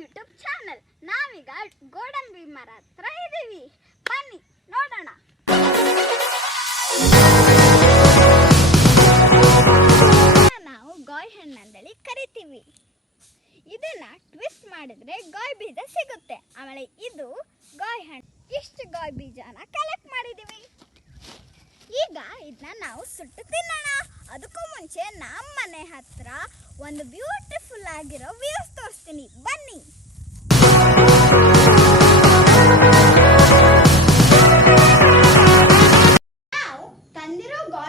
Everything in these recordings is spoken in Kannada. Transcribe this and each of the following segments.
YouTube channel. ನಾವೀಗ ಗೋಡಂಬಿ ಮರ ಹತ್ರ ಇದ್ದೀವಿ ಬನ್ನಿ, ನೋಡೋಣ. ನಾವು ಗಾಯ್ ಹಣ್ಣಂದಳಿ ಕರಿತೀವಿ. ಇದನ್ನ ಟ್ವಿಸ್ಟ್ ಮಾಡಿದ್ರೆ ಗಾಯ್ ಬೀಜ ಸಿಗುತ್ತೆ. ಆಮೇಲೆ ಇದು ಗಾಯ್ ಹಣ್ಣು ಇಷ್ಟು ಗಾಯ್ ಬೀಜನ ಕಲೆಕ್ಟ್ ಮಾಡಿದೀವಿ. ಈಗ ಇದನ್ನ ನಾವು ಸುಟ್ಟು ತಿನ್ನೋಣ. ಅದಕ್ಕೂ ಮುಂಚೆ ನಮ್ಮ ಮನೆ ಹತ್ರ ಒಂದು ಬ್ಯೂಟಿಫುಲ್ ಆಗಿರೋ ವ್ಯೂಸ್ ತೋರಿಸ್ತೀನಿ. ಬನ್ನಿ.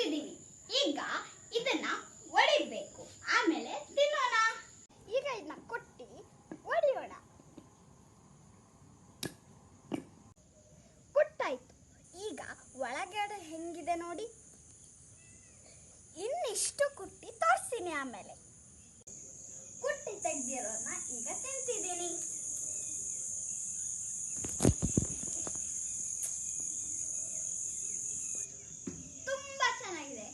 ತೆಗ್ದಿದೀವಿ ಈಗ ಇದನ್ನ ಒಡಿಬೇಕು. ಆಮೇಲೆ ತಿನ್ನೋಣ. ಈಗ ಇದನ್ನ ಕೊಟ್ಟಿ ಒಡಿಯೋಣ. ಕೊಟ್ಟಾಯ್ತು. ಈಗ ಒಳಗಡೆ ಹೆಂಗಿದೆ ನೋಡಿ. ಇನ್ನಿಷ್ಟು ಕುಟ್ಟಿ ತೋರಿಸ್ತೀನಿ ಆಮೇಲೆ ಕುಟ್ಟಿ ತೆಗ್ದಿರೋನ ಈಗ ತಿಂತಿದ್ದೀನಿ ತುಂಬಾ ಚೆನ್ನಾಗಿದೆ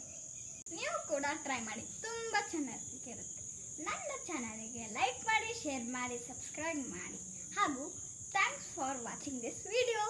ಕೂಡ ಟ್ರೈ ಮಾಡಿ. ತುಂಬ ಚೆನ್ನಾಗಿರುತ್ತೆ ನನ್ನ ಚಾನಲಿಗೆ ಲೈಕ್ ಮಾಡಿ ಶೇರ್ ಮಾಡಿ ಸಬ್ಸ್ಕ್ರೈಬ್ ಮಾಡಿ. ಹಾಗೂ thanks for watching this video